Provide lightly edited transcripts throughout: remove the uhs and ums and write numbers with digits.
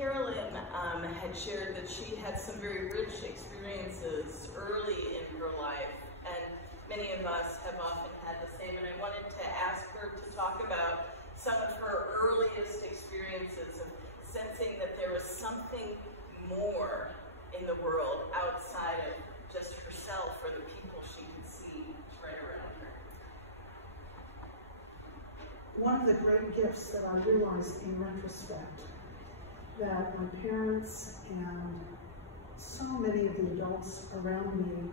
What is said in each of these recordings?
Carolyn had shared that she had some very rich experiences early in her life, and many of us have often had the same, and I wanted to ask her to talk about some of her earliest experiences of sensing that there was something more in the world outside of just herself or the people she could see right around her. One of the great gifts that I realized in retrospect that my parents and so many of the adults around me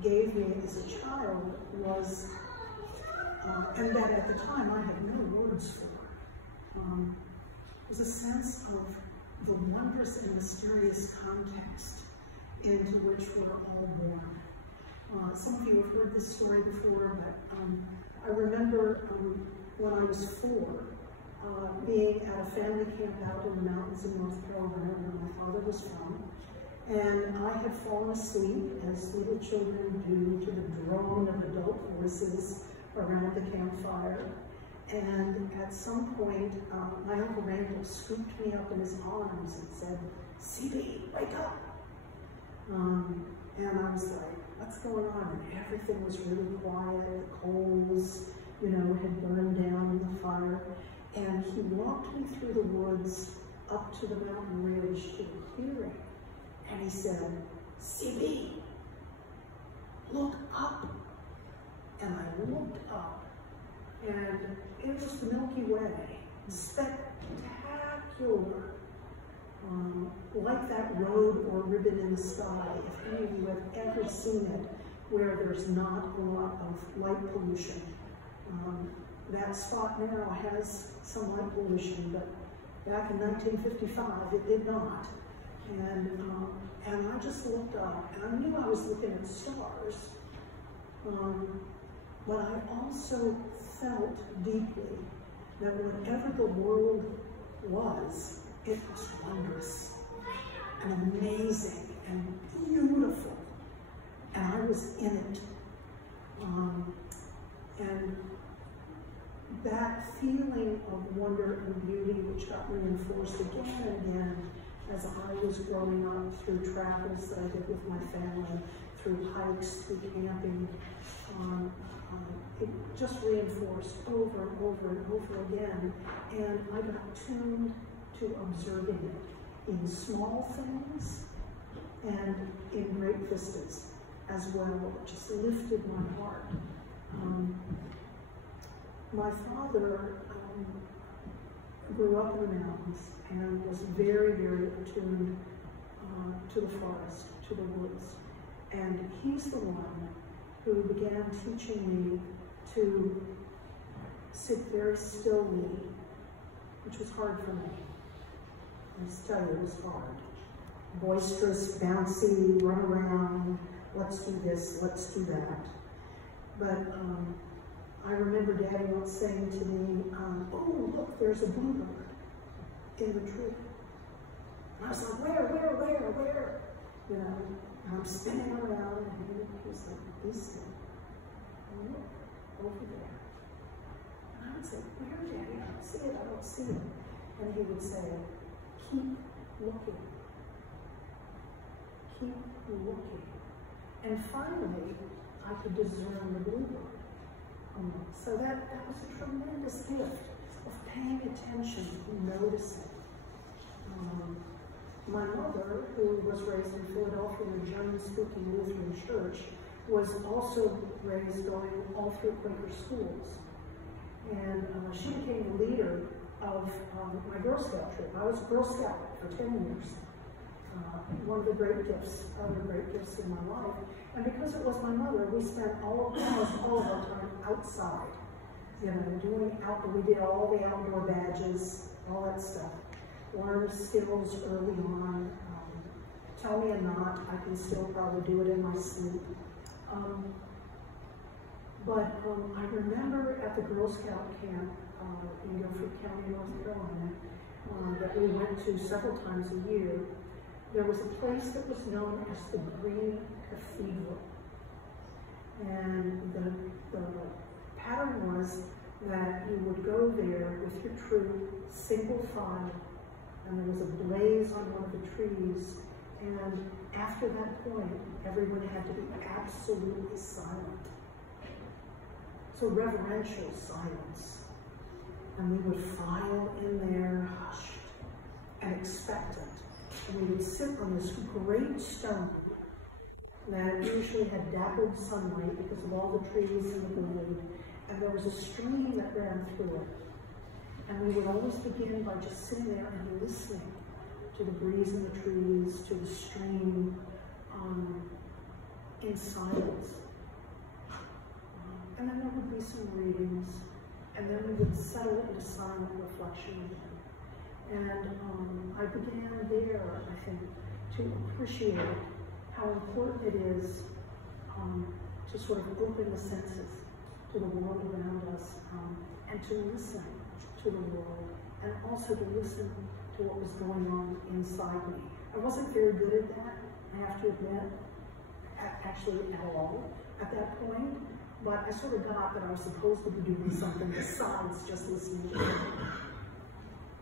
gave me as a child was, and that at the time I had no words for, was a sense of the wondrous and mysterious context into which we're all born. Some of you have heard this story before, but I remember when I was 4, being at a family camp out in the mountains in North Carolina where my father was from, and I had fallen asleep, as little children do, to the drone of adult voices around the campfire. And at some point, my Uncle Randall scooped me up in his arms and said, "CB, wake up." And I was like, what's going on? And everything was really quiet. The coals, had burned down in the fire. And he walked me through the woods up to the mountain ridge to the clearing. And he said, "CB, look up." And I looked up, and it was the Milky Way, spectacular, like that road or ribbon in the sky, if any of you have ever seen it, where there's not a lot of light pollution. That spot now has some light pollution, but back in 1955, it did not. And I just looked up, and I knew I was looking at stars, but I also felt deeply that whatever the world was, it was wondrous and amazing and beautiful, and I was in it. And that feeling of wonder and beauty, which got reinforced again and again as I was growing up through travels that I did with my family, through hikes, through camping, it just reinforced over and over and over again. And I got tuned to observing it in small things and in great vistas as well. It just lifted my heart. My father grew up in the mountains and was very, very attuned to the forest, to the woods. And he's the one who began teaching me to sit very stillly, which was hard for me. I just tell you, it was hard. Boisterous, bouncy, run around, let's do this, let's do that. But I remember Daddy once saying to me, "Oh, look, there's a bluebird in the tree." And I was like, where? And I'm spinning around, and he was like, "Be still. And look, over there." And I would say, "Where, Daddy? I don't see it. And he would say, "Keep looking. Keep looking." And finally, I could discern the bluebird. So that was a tremendous gift of paying attention and noticing. My mother, who was raised in Philadelphia in a German-speaking Lutheran church, was also raised going all through Quaker schools. And she became the leader of my Girl Scout troop. I was a Girl Scout for 10 years. One of the great gifts, other great gifts in my life. And because it was my mother, we spent almost all of our time outside. We did all the outdoor badges, all that stuff. Learned skills early on. Tell me a knot, I can still probably do it in my sleep. But I remember at the Girl Scout camp in Guilford County, North Carolina, that we went to several times a year. There was a place that was known as the Green Cathedral. And the pattern was that you would go there with your troop, single file, and there was a blaze on one of the trees, and after that point, everyone had to be absolutely silent. So reverential silence. And we would file in there, hushed and expectant. And we would sit on this great stone that usually had dappled sunlight because of all the trees and the glade. And there was a stream that ran through it. And we would always begin by just sitting there and listening to the breeze in the trees, to the stream, in silence. And then there would be some readings, and then we would settle into silent reflection again. And I began there, I think, to appreciate how important it is to sort of open the senses to the world around us, and to listen to the world, and also to listen to what was going on inside me. I wasn't very good at that, I have to admit, actually at all at that point, but I sort of got that I was supposed to be doing something besides just listening to them.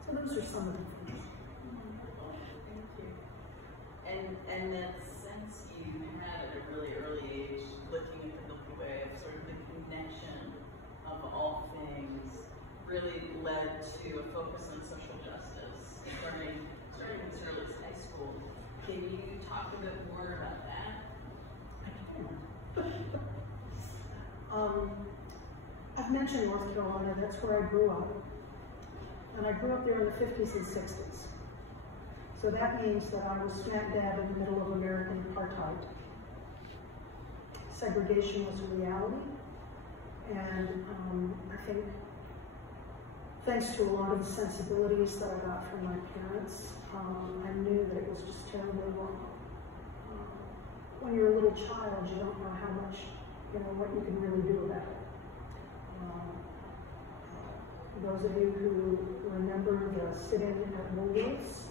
So those are some of the things. Thank you. And that sense you had at a really early age, looking at the Milky Way, of sort of the connection of all things, really led to a focus on social justice, starting as early as high school. Can you talk a bit more about that? I can. I've mentioned North Carolina, that's where I grew up. And I grew up there in the 50s and 60s. So that means that I was smack dab in the middle of American apartheid. Segregation was a reality. And I think, thanks to a lot of the sensibilities that I got from my parents, I knew that it was just terribly wrong. When you're a little child, you don't know how much, what you can really do about it. Those of you who remember the sit-in at Woolworths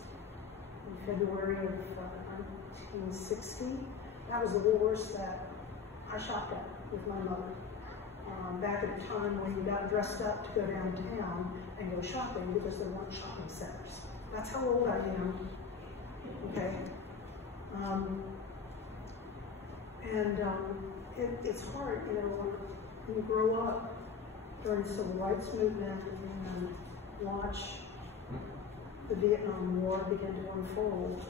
in February of 1960, that was the Woolworths that I shopped at with my mother. Back at the time when you got dressed up to go downtown and go shopping because there weren't shopping centers. That's how old I am, okay? It's hard, when you grow up during the Civil Rights Movement and watch the Vietnam War begin to unfold.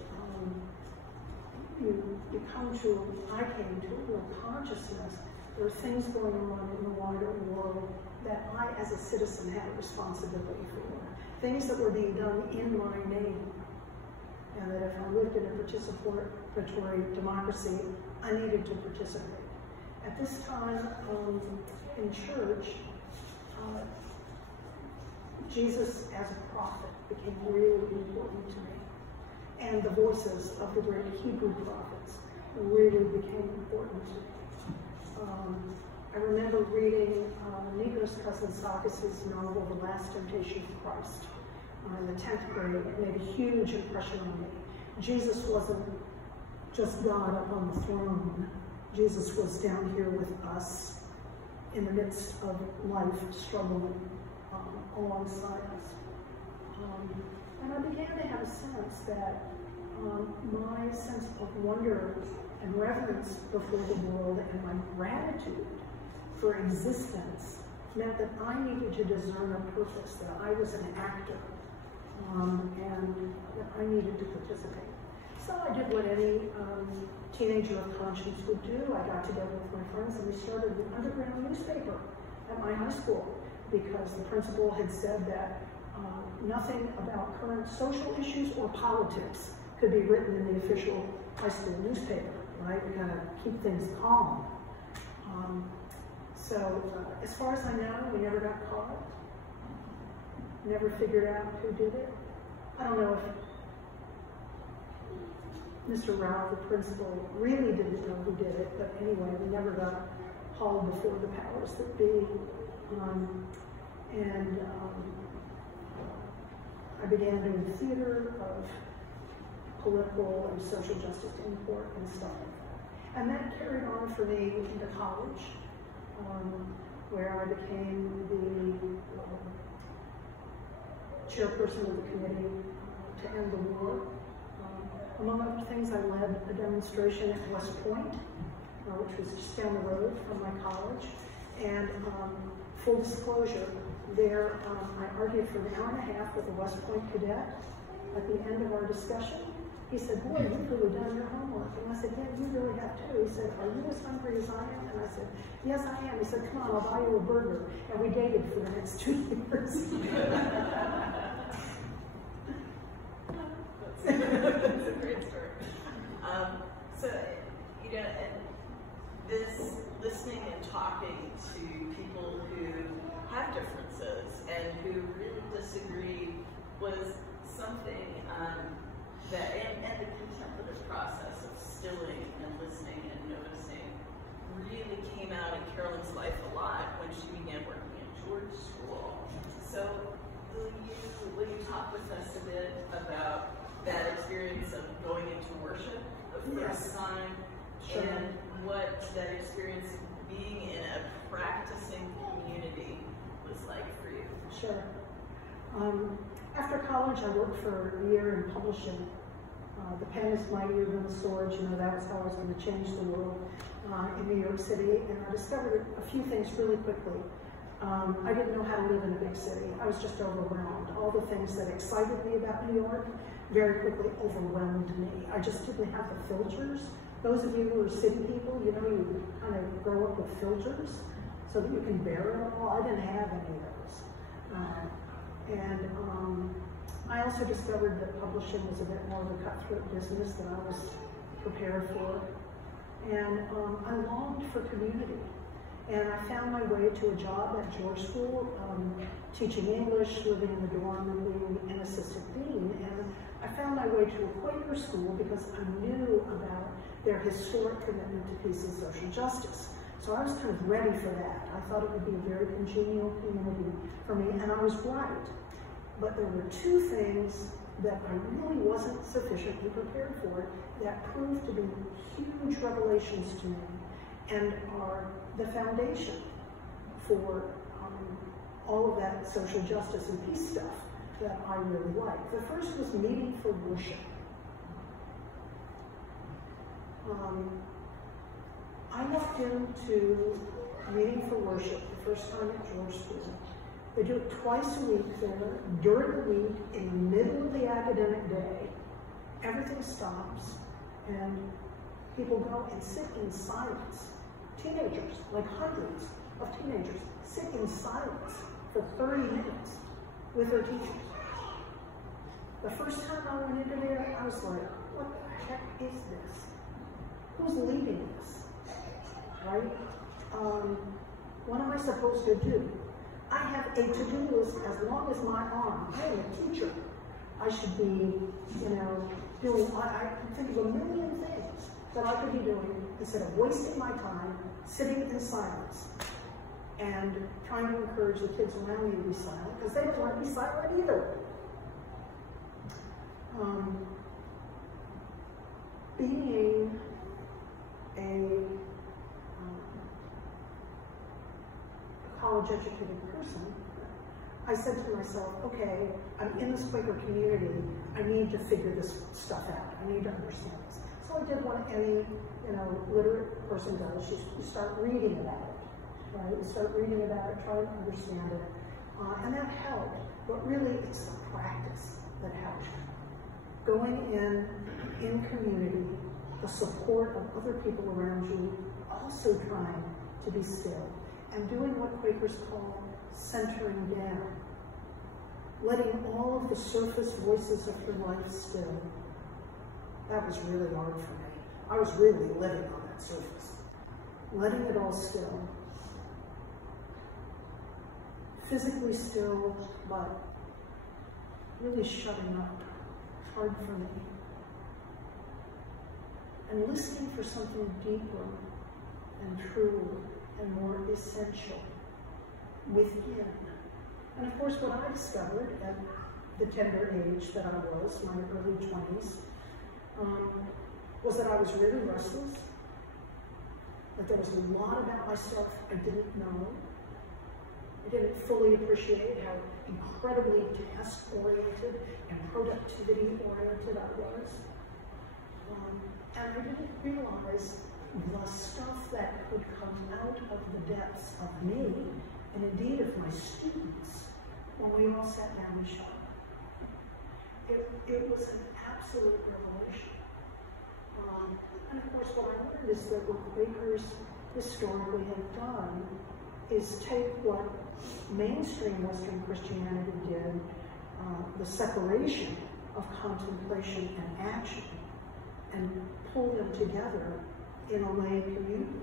I came to a real consciousness. There are things going on in the wider world that I, as a citizen, had a responsibility for. Things that were being done in my name. And that if I lived in a participatory democracy, I needed to participate. At this time in church, Jesus as a prophet became really important to me. And the voices of the great Hebrew prophets really became important to me. I remember reading Nicholas Kazantzakis' novel, The Last Temptation of Christ, in the 10th grade. It made a huge impression on me. Jesus wasn't just God up on the throne. Jesus was down here with us in the midst of life, struggling alongside us. And I began to have a sense that my sense of wonder and reverence before the world and my gratitude for existence meant that I needed to discern a purpose, that I was an actor, and that I needed to participate. So I did what any teenager of conscience would do. I got together with my friends and we started an underground newspaper at my high school because the principal had said that nothing about current social issues or politics could be written in the official high school newspaper, right? We gotta keep things calm. So as far as I know, we never got caught. Never figured out who did it. I don't know if Mr. Rao, the principal, really didn't know who did it, but anyway, we never got hauled before the powers that be. I began doing theater of political and social justice import and stuff like that. And that carried on for me into college, where I became the chairperson of the committee to end the war. Among other things, I led a demonstration at West Point, which was just down the road from my college. And full disclosure, there I argued for an hour and a half with a West Point cadet. At the end of our discussion, he said, "Boy, you've really done your homework." And I said, "Yeah, you really have too." He said, "Are you as hungry as I am?" And I said, "Yes, I am." He said, "Come on, I'll buy you a burger." And we dated for the next 2 years. That's a great story. So, you know, and this listening and talking to people who have differences and who really disagree was something that, and the contemplative process of stilling and listening and noticing really came out in Carolyn's life a lot when she began working at George School. So will you talk with us a bit about that experience of going into worship the first time, sure, and what that experience of being in a practicing community was like for you? Sure. After college, I worked for a year in publishing. The pen is mightier than the sword. You know, that was how I was going to change the world in New York City. And I discovered a few things really quickly. I didn't know how to live in a big city. I was just overwhelmed. All the things that excited me about New York very quickly overwhelmed me. I just didn't have the filters. Those of you who are city people, you know, you kind of grow up with filters so that you can bear it all. I didn't have any of those. I also discovered that publishing was a bit more of a cutthroat business than I was prepared for. And I longed for community. And I found my way to a job at George School, teaching English, living in the dorm, and being an assistant dean. And I found my way to a Quaker school because I knew about their historic commitment to peace and social justice. So I was kind of ready for that. I thought it would be a very congenial community for me, and I was right. But there were two things that I really wasn't sufficiently prepared for that proved to be huge revelations to me and are the foundation for all of that social justice and peace stuff that I really like. The first was meeting for worship. I walked into a meeting for worship the first time at George School. They do it twice a week there, during the week, in the middle of the academic day. Everything stops, and people go and sit in silence. Teenagers, like hundreds of teenagers, sit in silence for 30 minutes with their teachers. The first time I went into there, I was like, what the heck is this? Who's leading this? Right? What am I supposed to do? I have a to-do list as long as my arm. I am a teacher. I should be, you know, doing, I can think of a million things that I could be doing instead of wasting my time sitting in silence and trying to encourage the kids around me to be silent, because they don't want to be silent either. Being a college-educated person, I said to myself, okay, I'm in this Quaker community, I need to figure this stuff out. I need to understand this. So I did what any, you know, literate person does. You start reading about it, right? You start reading about it, try to understand it, and that helped. But really, it's the practice that helped. Going in community, the support of other people around you, also trying to be still, and doing what Quakers call centering down, letting all of the surface voices of your life still. That was really hard for me. I was really living on that surface. Letting it all still. Physically still, but really shutting up. Hard for me. And listening for something deeper and truer and more essential within. And of course, what I discovered at the tender age that I was, my early 20s, was that I was really restless, that there was a lot about myself I didn't know, I didn't fully appreciate how incredibly task-oriented and productivity-oriented I was. And I didn't realize the stuff that could come out of the depths of me, and indeed of my students, when we all sat down and shot. It was an absolute revelation. And of course, what I learned is that what Quakers historically have done is take what mainstream Western Christianity did, the separation of contemplation and action, and pull them together in a lay community.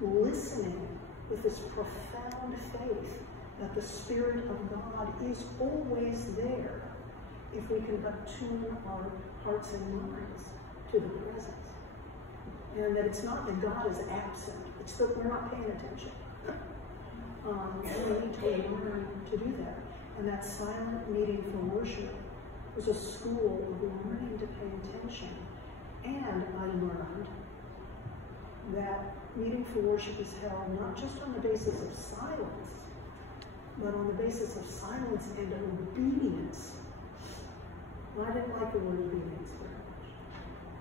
Listening with this profound faith that the Spirit of God is always there if we can attune our hearts and minds to the presence. And that it's not that God is absent, it's that we're not paying attention. And we need to learn to do that. And that silent meeting for worship was a school of learning to pay attention. And I learned that meeting for worship is held not just on the basis of silence, but on the basis of silence and obedience. And I didn't like the word obedience very much.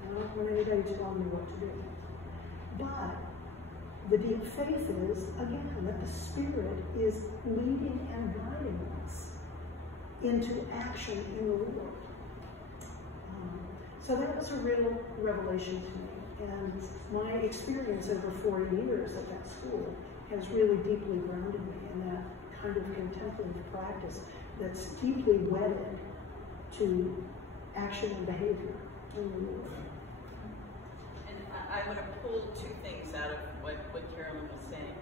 I don't want anybody to tell me what to do. But the deep faith is, again, that the Spirit is leading and guiding us into action in the world. So that was a real revelation to me. And my experience over 40 years at that school has really deeply grounded me in that kind of contemplative practice that's deeply wedded to action and behavior in the world. And I want to pull two things out of what Carolyn was saying.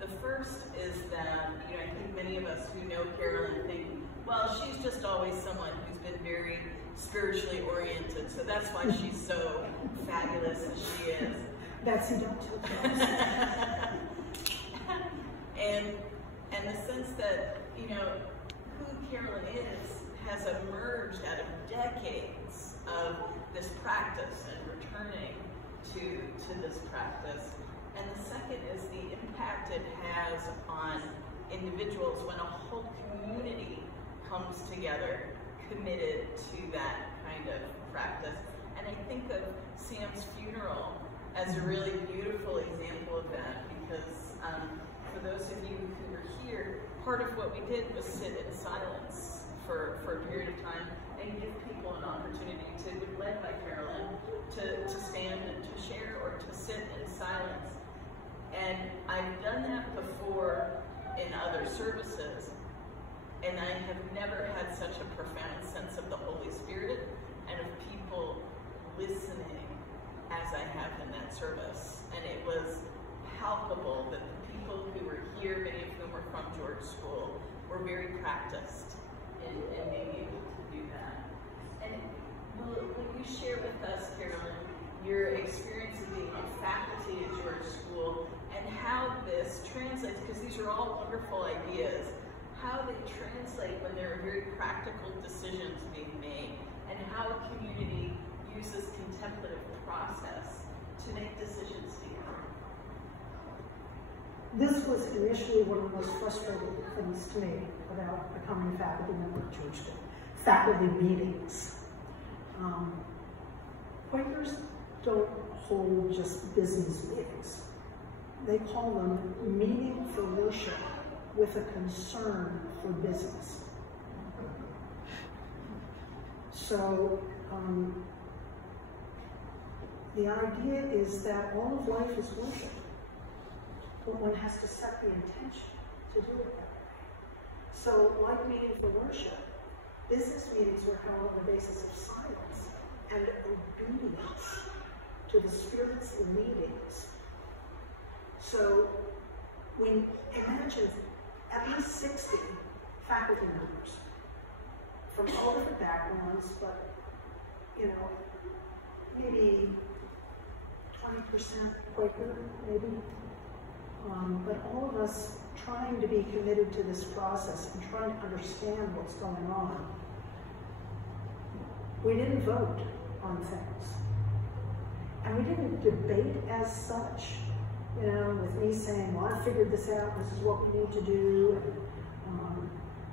The first is that, I think many of us who know Carolyn think, well, she's just always someone who's been very spiritually oriented, so that's why she's so fabulous as she is. That's enough. And the sense that, who Carolyn is has emerged out of decades of this practice and returning to this practice. And the second is the impact it has on individuals when a whole community comes together committed to that kind of practice. And I think of Sam's funeral as a really beautiful example of that, because for those of you who were here, part of what we did was sit in silence for a period of time and give people an opportunity to, led by Carolyn, to stand and to share or to sit in silence. And I've done that before in other services, and I have never had such a profound sense of the Holy Spirit and of people listening as I have in that service. And it was palpable that the people who were here, many of whom were from George School, were very practiced in being able to do that. And will you share with us, Carolyn, your experience of being on faculty at George School and how this translates, because these are all wonderful ideas, how they translate when there are very practical decisions being made, and how a community uses contemplative process to make decisions together. This was initially one of the most frustrating things to me about becoming a faculty member at George School. Faculty meetings. Quakers don't hold just business meetings. They call them meeting for worship with a concern for business. So the idea is that all of life is worship, but one has to set the intention to do it that way. So, like meeting for worship, business meetings were held on the basis of silence and obedience to the Spirit's leadings. So, when imagine at least 60 faculty members from all different backgrounds, but maybe 20% Quaker, maybe. But all of us trying to be committed to this process and trying to understand what's going on. We didn't vote on things. And we didn't debate as such, you know, with me saying, well, I figured this out, this is what we need to do,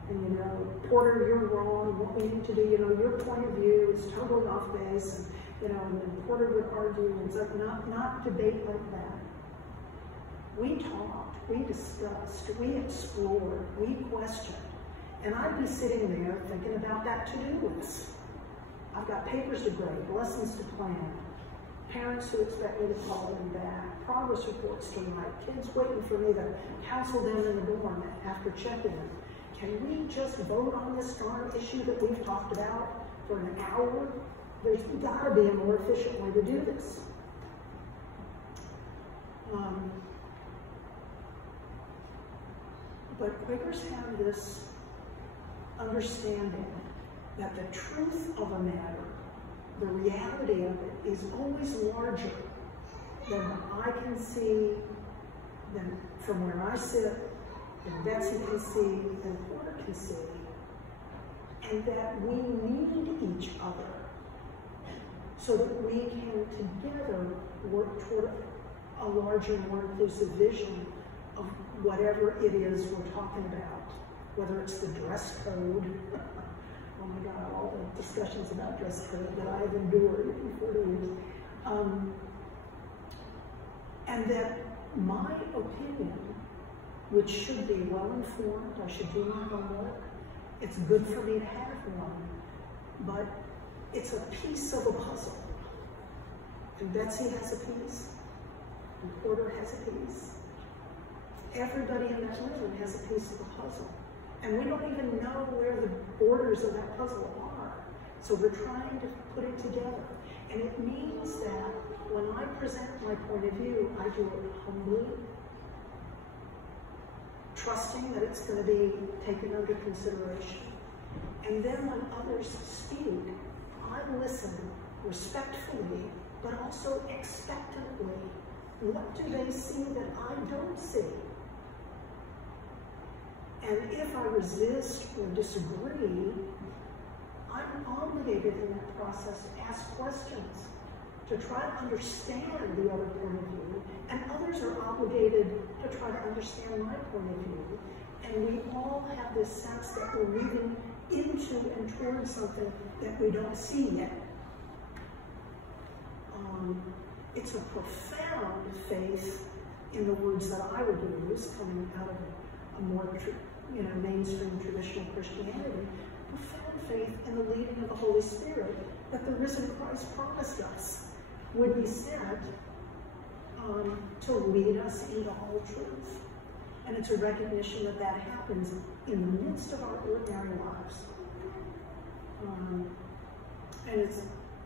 and you know, Porter, you're wrong, what we need to do, you know, your point of view is totally off base, and, you know, and then Porter would argue, and it's like, not debate like that. We talked, we discussed, we explored, we questioned, and I'd be sitting there thinking about that to-do list. I've got papers to grade, lessons to plan, parents who expect me to call them back, progress reports to write, kids waiting for me to counsel them in the dorm after check-in. Can we just vote on this darn issue that we've talked about for an hour? There's got to be a more efficient way to do this. But Quakers have this understanding that the truth of a matter, the reality of it, is always larger than what I can see, than from where I sit, than Betsy can see, than Porter can see, and that we need each other so that we can together work toward a larger, more inclusive vision of whatever it is we're talking about, whether it's the dress code. Oh my God, all the discussions about dress code that I've endured in 40 years. And that my opinion, which should be well-informed, I should do my homework, it's good for me to have one, but it's a piece of a puzzle. And Betsy has a piece, and Porter has a piece. Everybody in that room has a piece of the puzzle. And we don't even know where the borders of that puzzle are. So we're trying to put it together. And it means that when I present my point of view, I do it humbly, trusting that it's going to be taken under consideration. And then when others speak, I listen respectfully, but also expectantly. What do they see that I don't see? And if I resist or disagree, I'm obligated in that process to ask questions, to try to understand the other point of view, and others are obligated to try to understand my point of view. And we all have this sense that we're moving into and towards something that we don't see yet. It's a profound faith, in the words that I would use, coming out of a more mainstream traditional Christianity, profound faith in the leading of the Holy Spirit that the risen Christ promised us would be sent to lead us into all truth. And it's a recognition that that happens in the midst of our ordinary lives. And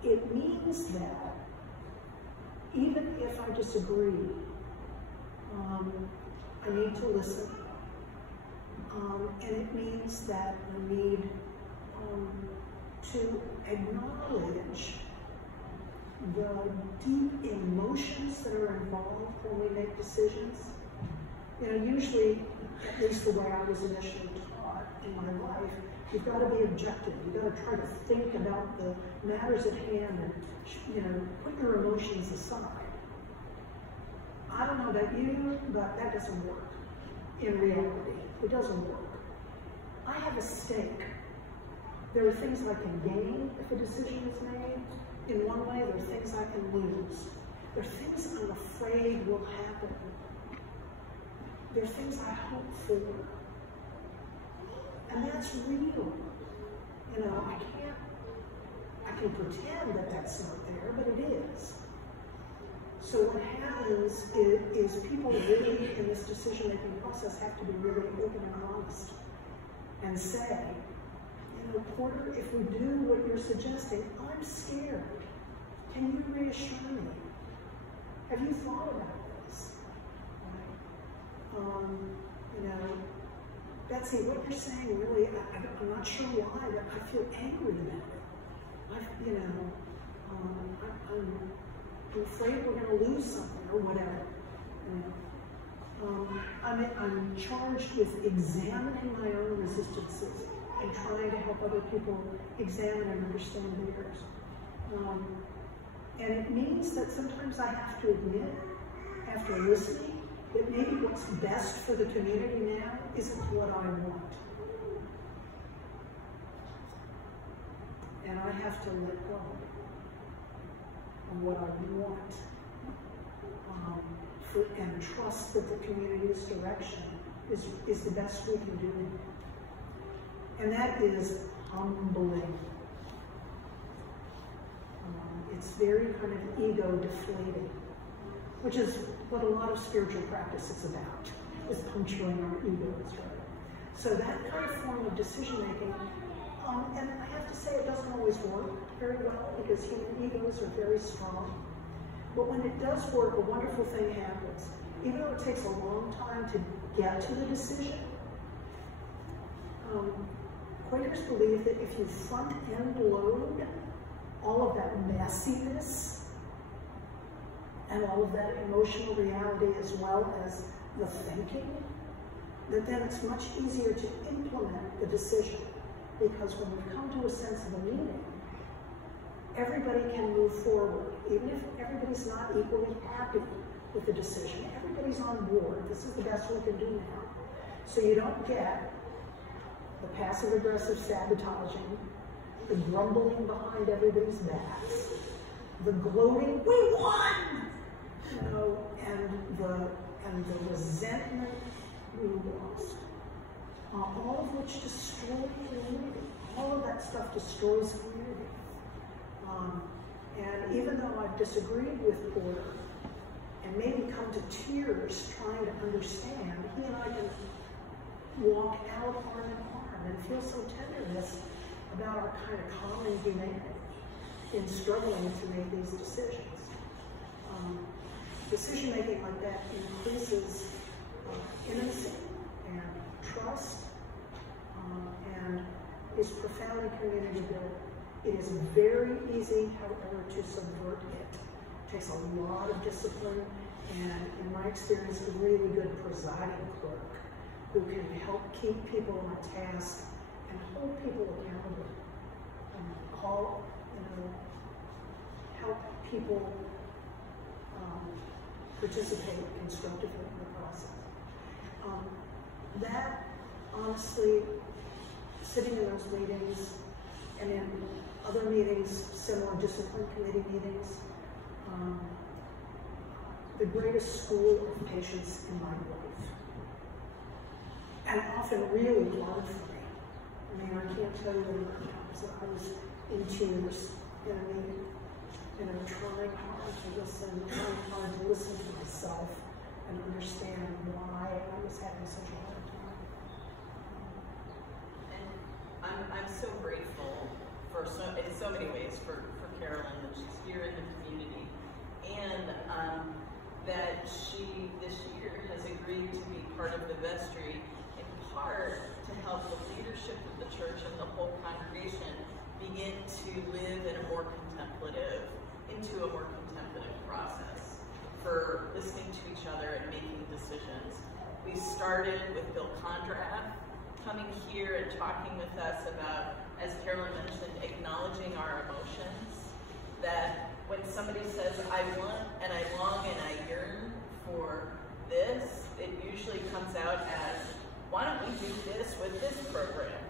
it means that even if I disagree, I need to listen. And it means that I need to acknowledge the deep emotions that are involved when we make decisions. You know, usually, at least the way I was initially taught in my life, you've got to be objective. You've got to try to think about the matters at hand and, put your emotions aside. I don't know about you, but that doesn't work in reality. It doesn't work. I have a stake. There are things I can gain if a decision is made in one way. There are things I can lose. There are things I'm afraid will happen. There are things I hope for. And that's real. I can pretend that that's not there, but it is. So what happens is people really in this decision-making process have to be really open and honest and say, Porter, if we do what you're suggesting, I'm scared. Can you reassure me? Have you thought about this? Right? Betsy, what you're saying really, I'm not sure why, but I feel angry about it. I'm afraid we're going to lose something or whatever. I'm charged with examining my own resistances and trying to help other people examine and understand theirs. And it means that sometimes I have to admit after listening, that maybe what's best for the community now isn't what I want. And I have to let go of what I want and trust that the community's direction is the best we can do. And that is humbling. It's very kind of ego deflating, which is what a lot of spiritual practice is about, is puncturing our egos, right? So that kind of form of decision making, and I have to say it doesn't always work very well because human egos are very strong. But when it does work, a wonderful thing happens. Even though it takes a long time to get to the decision, Quakers believe that if you front-end load all of that messiness and all of that emotional reality as well as the thinking, that then it's much easier to implement the decision. Because when we come to a sense of a meaning, everybody can move forward. Even if everybody's not equally happy with the decision, everybody's on board. This is the best we can do now. So you don't get the passive-aggressive sabotaging, the grumbling behind everybody's backs, the gloating, we won! You know, and the resentment we lost. All of which destroy community. All of that stuff destroys community. And even though I've disagreed with Porter and maybe come to tears trying to understand, he and I can walk out arm in arm and feel some tenderness about our kind of common humanity in struggling to make these decisions. Decision making like that increases intimacy and trust and is profoundly community building. It is very easy, however, to subvert it. It takes a lot of discipline and, in my experience, a really good presiding clerk who can help keep people on task and hold people accountable and help people participate constructively in the process. That, honestly, sitting in those meetings and in other meetings, similar discipline committee meetings, the greatest school of patience in my life. And often really hard for me. I mean, I can't tell you the number of times that I was in tears in a meeting, trying hard to listen, to myself and understand why I was having such a hard time. And I'm so grateful in so many ways for Carolyn, that she's here in the community, and that she this year has agreed to be part of the Vestry, in part to help the leadership of the church and the whole congregation begin to live into a more contemplative process for listening to each other and making decisions. We started with Bill Condrath coming here and talking with us about, as Carolyn mentioned, acknowledging our emotions. That when somebody says, I want and I long and I yearn for this, it usually comes out as, why don't we do this with this program?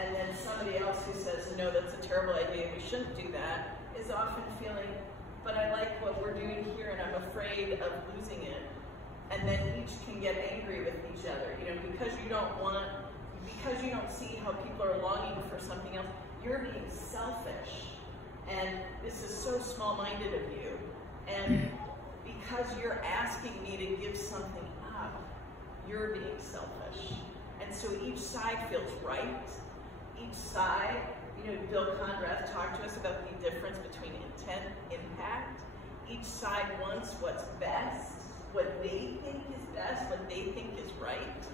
And then somebody else who says, no, that's a terrible idea, we shouldn't do that, is often feeling, but I like what we're doing here and I'm afraid of losing it. And then each can get angry with each other. Because you don't see how people are longing for something else, you're being selfish. And this is so small-minded of you. And because you're asking me to give something up, you're being selfish. And so each side feels right. Each side, Bill Condrath talked to us about the difference between intent and impact. Each side wants what's best, what they think is best, what they think is right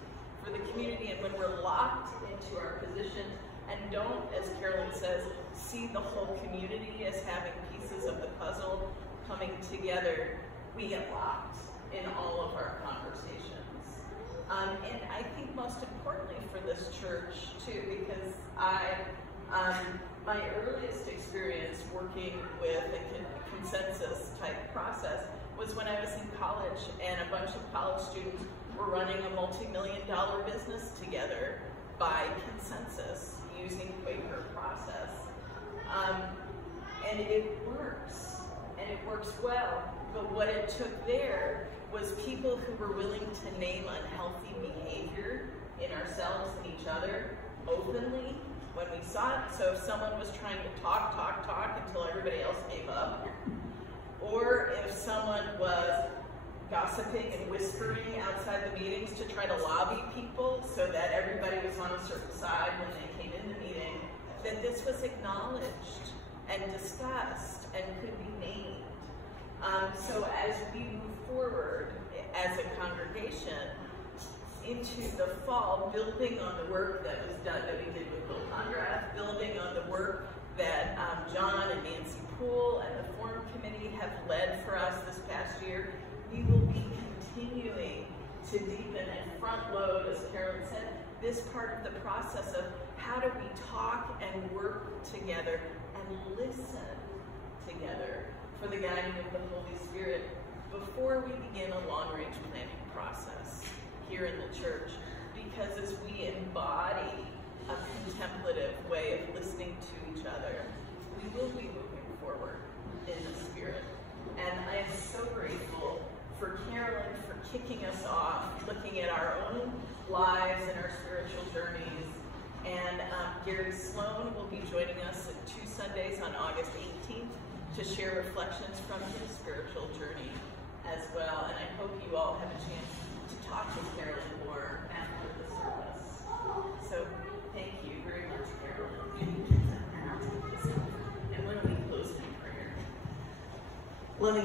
for the community. And when we're locked into our position and don't, as Carolyn says, see the whole community as having pieces of the puzzle coming together, we get locked in all of our conversations. And I think most importantly for this church too, because my earliest experience working with a consensus type process was when I was in college and a bunch of college students were running a multi-million-dollar business together by consensus using Quaker process. And it works, and it works well. But what it took there was people who were willing to name unhealthy behavior in ourselves and each other openly when we saw it. So if someone was trying to talk until everybody else gave up, or if someone was gossiping and whispering outside the meetings to try to lobby people so that everybody was on a certain side when they came in the meeting, that this was acknowledged and discussed and could be named. So as we move forward as a congregation into the fall, building on the work that was done, that we did with Bill Conrad, building on the work that John and Nancy Poole and the Forum Committee have led for us this past year, we will be continuing to deepen and front load, as Carolyn said, this part of the process of how do we talk and work together and listen together for the guiding of the Holy Spirit before we begin a long-range planning process here in the church. Because as we embody a contemplative way of listening to each other, we will be moving forward in the Spirit. And I am so grateful for Carolyn for kicking us off, looking at our own lives and our spiritual journeys. And Gary Sloan will be joining us at 2 Sundays on August 18th to share reflections from his spiritual journey as well. And I hope you all have a chance to talk with Carolyn more after the service. So thank you very much, Carolyn. And why don't we close in prayer? Let me